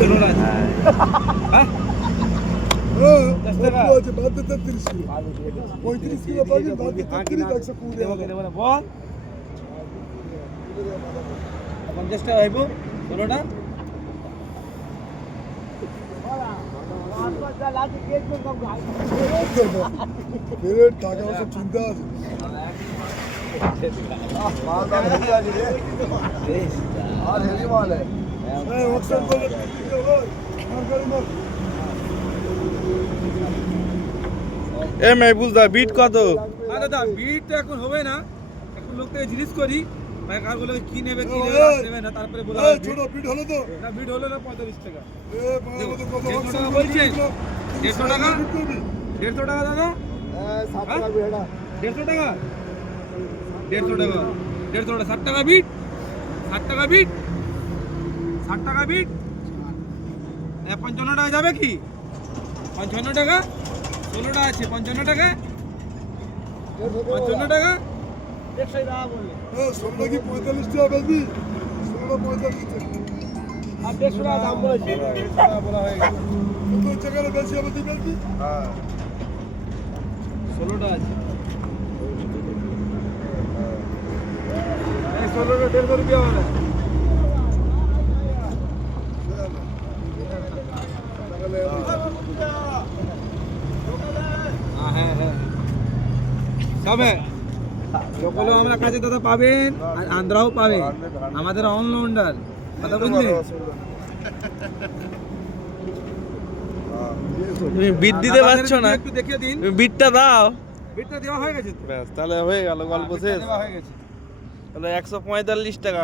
হ্যাঁ আছে বাদ দে 33 কিলো 35 কিলো পাবি বাদ দে 33 120 বল 50 টাকা হইব 16টা मेरे टाका सब चिंता আছে আর হেভি মাল है এই ওকসান বলে মার গাড়ি মার এ মেহবুজ দা বিট কত? দাদা বিট তো এখন হবে না, এখন লোক থেকে জিনিস করি ভাই কার বলে কি নেবে কি নেবে না, তারপরে বলা এই ছোট বিট হলো তো না, বিট হলো না 45 টাকা। এ ভাই আমাদের কত 150 টাকা বলছেন? 150 টাকা 150 টাকা দাদা, 7 টাকা বেড়া 150 টাকা 150 টাকা 150 60 টাকা বিট 60 টাকা বিট 60 টাকা বিট 55 টাকা যাবে কি 55 টাকা 16টা আছে 55 টাকা 55 টাকা 100 টাকা বললে এ সোনা কি 45 টাকা বেচবি সোনা 45 টাকা আর 150 টাকা দাম বলেছি, 150 টাকা বলা হয়ে গেল। কত টাকা বেশি হবে তুই বেচবি হ্যাঁ 16টা আছে এই 16টা 150 রুপিয়া वाला হ্যাঁ হ্যাঁ সব সকলে আমরা কাছে দাদা পাবেন আর আন্ধ্রাও পাবে, আমাদের অলরাউন্ডার কথা বুঝলে। তুমি বিট দিতে পারছো না, একটু দেখিয়ে দিন, তুমি বিটটা দাও। বিটটা দেওয়া হয়ে গেছে তো, ব্যাস তাহলে হয়ে গেল গল্প শেষ। দেওয়া হয়ে গেছে। তাহলে 145 টাকা।